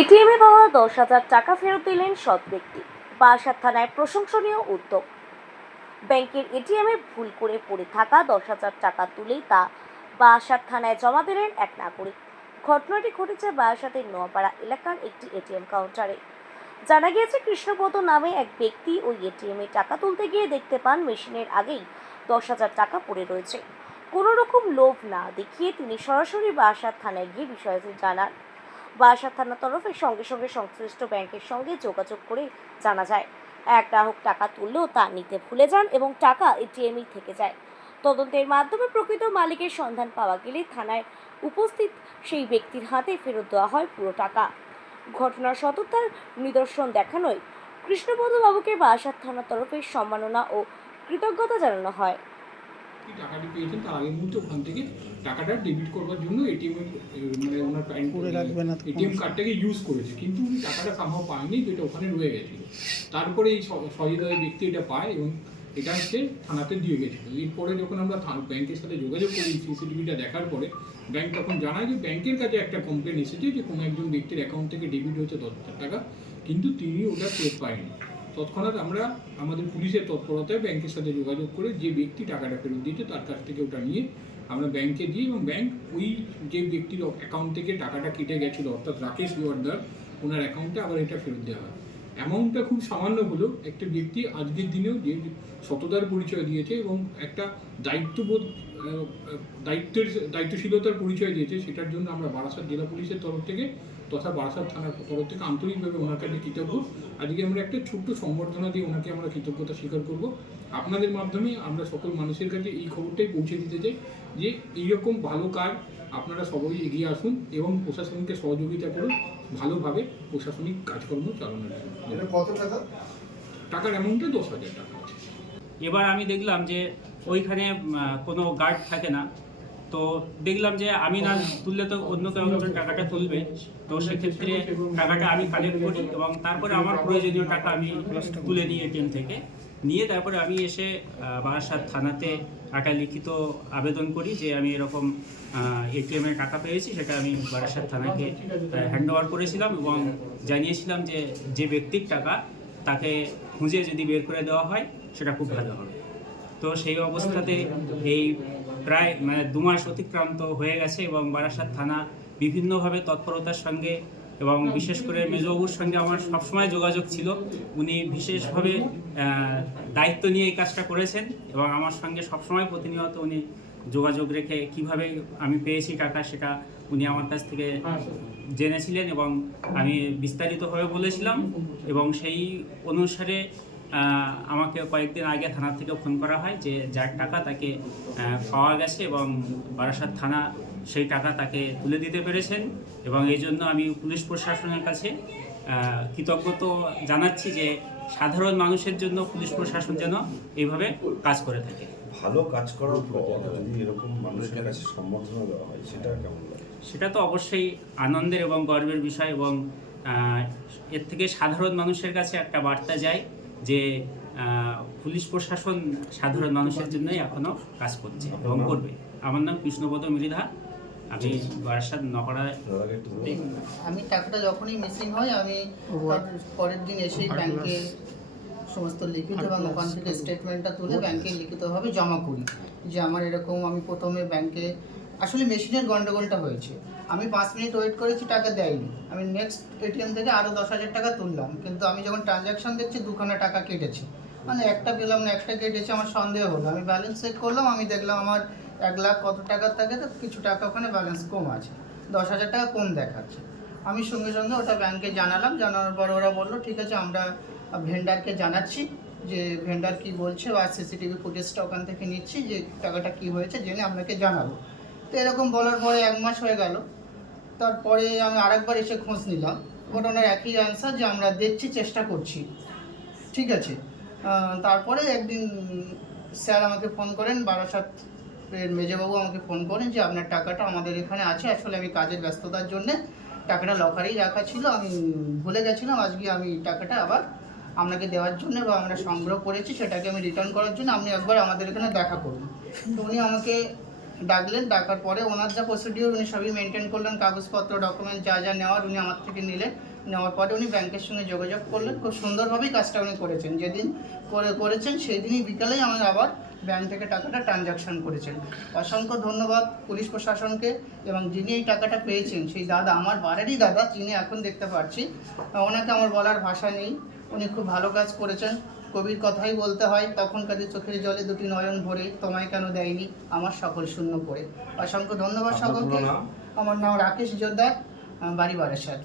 এটিএমে পাওয়া দশ হাজার টাকা ফেরত দিলেন সৎ ব্যক্তি। বারাসাত থানায় প্রশংসনীয় উদ্যোগ। ব্যাংকের এটিএমে ভুল করে পড়ে থাকা দশ হাজার টাকা তুলেই তা বারাসাত থানায় জমা দিলেন এক নাগরিক। ঘটনাটি ঘটেছে বারাসাতের নোয়াপাড়া এলাকার একটি এটিএম কাউন্টারে। জানা গিয়েছে, কৃষ্ণপদ নামে এক ব্যক্তি ওই এটিএমে টাকা তুলতে গিয়ে দেখতে পান মেশিনের আগেই দশ হাজার টাকা পড়ে রয়েছে। কোনো রকম লোভ না দেখিয়ে তিনি সরাসরি বারাসাত থানায় গিয়ে বিষয়টি জানান। বারাসাত থানার তরফে সঙ্গে সঙ্গে সংশ্লিষ্ট ব্যাংকের সঙ্গে যোগাযোগ করে জানা যায়। এক গ্রাহক টাকা তুললেও তা নিতে ভুলে যান এবং টাকা এটিএমই থেকে যায়। তদন্তের মাধ্যমে প্রকৃত মালিকের সন্ধান পাওয়া গেলে থানায় উপস্থিত সেই ব্যক্তির হাতে ফেরত দেওয়া হয় পুরো টাকা। ঘটনার সততার নিদর্শন দেখানোয় কৃষ্ণপদ বাবুকে বারাসাত থানার তরফে সম্মাননা ও কৃতজ্ঞতা জানানো হয়। কি টাকাটি পেয়েছেন তার আগের মুহূর্তে ওখান থেকে টাকাটা ডেবিট করবার জন্য এটিএম মানে ওনার প্যান করে রাখবে না এটিএম কার্ডটাকে ইউজ করেছে। কিন্তু উনি টাকাটা সামহাও পায়নি যেটা ওখানে রয়ে গেছিল। তারপরে এই স- সহৃদয় ব্যক্তি এটা পায় এবং এটা হচ্ছে থানাতে দিয়ে গেছিল। এরপরে যখন আমরা ব্যাংকের সাথে যোগাযোগ করি সিসিটিভিটা দেখার পরে ব্যাংক তখন জানায় যে ব্যাংকের কাছে একটা কমপ্লেন এসেছে যে কোনো একজন ব্যক্তির অ্যাকাউন্ট থেকে ডেবিট হয়েছে দশ হাজার টাকা কিন্তু তিনি ওটা ফেরত পায়নি। তৎক্ষণাৎ আমরা আমাদের পুলিশের তৎপরতায় ব্যাংকের সাথে যোগাযোগ করে যে ব্যক্তি টাকাটা ফেরত দিয়েছে তার কাছ থেকে ওটা নিয়ে আমরা ব্যাংকে দিই এবং ব্যাংক ওই যে ব্যক্তির অ্যাকাউন্ট থেকে টাকাটা কেটে গেছিল অর্থাৎ রাকেশ গোয়ারদার ওনার অ্যাকাউন্টে আবার এটা ফেরত দেওয়া হয়। অ্যামাউন্টটা খুব সামান্য হলেও একটা ব্যক্তি আজকের দিনেও যে সততার পরিচয় দিয়েছে এবং একটা দায়িত্ববোধ দায়িত্বের, দায়িত্বশীলতার পরিচয় দিয়েছে, সেটার জন্য আমরা বারাসাত জেলা পুলিশের তরফ থেকে তথা বারাসাত থানার তরফ থেকে আন্তরিকভাবে ওনার কাছে কৃতজ্ঞ। আজকে আমরা একটা ছোট্ট সম্বর্ধনা দিয়ে ওনাকে আমরা কৃতজ্ঞতা স্বীকার করব। আপনাদের মাধ্যমে আমরা সকল মানুষের কাছে এই খবরটাই পৌঁছে দিতে চাই যে এইরকম ভালো কাজ আপনারা সবাই এগিয়ে আসুন এবং প্রশাসনকে সহযোগিতা করুন ভালোভাবে প্রশাসনিক কাজকর্ম চালানোর জন্য। কত টাকা? টাকার অ্যামাউন্টে দশ হাজার টাকা এবার আমি দেখলাম যে ওইখানে কোনো গার্ড থাকে না। তো দেখলাম যে আমি না তুললে তো অন্য কেউ টাকাটা তুলবে। তো সেক্ষেত্রে টাকাটা আমি কালেক্ট করি এবং তারপরে আমার প্রয়োজনীয় টাকা আমি তুলে নিই এটিএম থেকে। নিয়ে তারপরে আমি এসে বারাসাত থানাতে একটা লিখিত আবেদন করি যে আমি এরকম এটিএম টাকা পেয়েছি, সেটা আমি বারাসাত থানাকে হ্যান্ড ওভার করেছিলাম এবং জানিয়েছিলাম যে যে ব্যক্তির টাকা তাকে খুঁজে যদি বের করে দেওয়া হয়, সেটা খুব ভালো হবে। তো সেই অবস্থাতে এই প্রায় মানে দু মাস অতিক্রান্ত হয়ে গেছে এবং বারাসাত থানা বিভিন্নভাবে তৎপরতার সঙ্গে এবং বিশেষ করে মেজবাবুর সঙ্গে আমার সবসময় যোগাযোগ ছিল। উনি বিশেষভাবে দায়িত্ব নিয়ে এই কাজটা করেছেন এবং আমার সঙ্গে সবসময় প্রতিনিয়ত উনি যোগাযোগ রেখে কীভাবে আমি পেয়েছি টাকা সেটা উনি আমার কাছ থেকে জেনেছিলেন এবং আমি বিস্তারিতভাবে বলেছিলাম এবং সেই অনুসারে আমাকে কয়েকদিন আগে থানা থেকে ফোন করা হয় যে যার টাকা তাকে পাওয়া গেছে এবং বারাসাত থানা সেই টাকা তাকে তুলে দিতে পেরেছেন এবং এই জন্য আমি পুলিশ প্রশাসনের কাছে কৃতজ্ঞতা জানাচ্ছি যে সাধারণ মানুষের জন্য পুলিশ প্রশাসন যেন এইভাবে কাজ করে থাকে। ভালো কাজ করার পর যদি এরকম মানুষের কাছে সম্বর্ধনা দেওয়া হয় সেটা কেমন লাগে? সেটা তো অবশ্যই আনন্দের এবং গর্বের বিষয় এবং এর থেকে সাধারণ মানুষের কাছে একটা বার্তা যায়। যে পুলিশ প্রশাসন সাধারণ মানুষের জন্যই এখনও কাজ করছে এবং করবে। আমার নাম কৃষ্ণপদ মৃধা আমি বারাসাত নকড়া। আমি টাকাটা যখনই মিসিং হয় আমি পরের দিন এসেই ব্যাংকে সমস্ত লিখিত এবং ওখান থেকে স্টেটমেন্টটা তুলে ব্যাংকে লিখিতভাবে জমা করি। যে আমার এরকম আমি প্রথমে ব্যাংকে আসলে মেশিনের গন্ডগোলটা হয়েছে। আমি পাঁচ মিনিট ওয়েট করেছি, টাকা দেয়নি। আমি নেক্সট এটিএম থেকে আরও দশ হাজার টাকা তুললাম। কিন্তু আমি যখন ট্রানজ্যাকশন দেখছি, দুখানা টাকা কেটেছে। মানে একটা পেলাম না, একটা কেটেছে, আমার সন্দেহ হলো। আমি ব্যালেন্স চেক করলাম, আমি দেখলাম আমার এক লাখ কত টাকার থাকে, তো কিছু টাকা ওখানে ব্যালেন্স কম আছে। দশ হাজার টাকা কম দেখাচ্ছে। আমি সঙ্গে সঙ্গে ওটা ব্যাংকে জানালাম। জানানোর পর ওরা বলল, ঠিক আছে, আমরা ভেন্ডারকে জানাচ্ছি যে ভেন্ডার কি বলছে বা সিসিটিভি ফুটেজটা ওখান থেকে নিচ্ছি, যে টাকাটা কি হয়েছে, জেনে আপনাকে জানাব। তো এরকম বলার পরে এক মাস হয়ে গেল। তারপরে আমি আরেকবার এসে খোঁজ নিলাম। ওটা ওনার একই অ্যান্সার যে আমরা দেখছি, চেষ্টা করছি। ঠিক আছে। তারপরে একদিন স্যার আমাকে ফোন করেন, বারাসাত এর মেজবাবু আমাকে ফোন করেন যে আপনার টাকাটা আমাদের এখানে আছে, আসলে আমি কাজের ব্যস্ততার জন্যে টাকাটা লকারেই রাখা ছিল। আমি ভুলে গেছিলাম, আজকে আমি টাকাটা আবার আপনাকে দেওয়ার জন্য বা আমরা সংগ্রহ করেছি, সেটাকে আমি রিটার্ন করার জন্য আপনি একবার আমাদের এখানে দেখা করুন। তো উনি আমাকে ডাকলেন, ডাকার পরে ওনার যা প্রসিডিওর উনি সবই মেনটেন করলেন, কাগজপত্র ডকুমেন্ট যা যা নেওয়ার উনি আমার থেকে নিলেন। নেওয়ার পরে উনি ব্যাংকের সঙ্গে যোগাযোগ করলেন। খুব সুন্দরভাবেই কাজটা উনি করেছেন। যেদিন করে, করেছেন সেই দিনই বিকালেই আমার আবার ব্যাংক থেকে টাকাটা ট্রানজাকশন করেছেন। অসংখ্য ধন্যবাদ পুলিশ প্রশাসনকে এবং যিনি এই টাকাটা পেয়েছেন, সেই দাদা, আমার বাড়িরই দাদা, যিনি এখন দেখতে পাচ্ছি ওনাকে আমার বলার ভাষা নেই। উনি খুব ভালো কাজ করেছেন। কবির কথাই বলতে হয় তখন কাজে চোখের জলে দুটি নয়ন ভরে তোমায় কেন দেয়নি? আমার সকল শূন্য করে। অসংখ্য ধন্যবাদ সকলকে। আমার নাম রাকেশ জোরদার আহ, বাড়ি বারাসাত।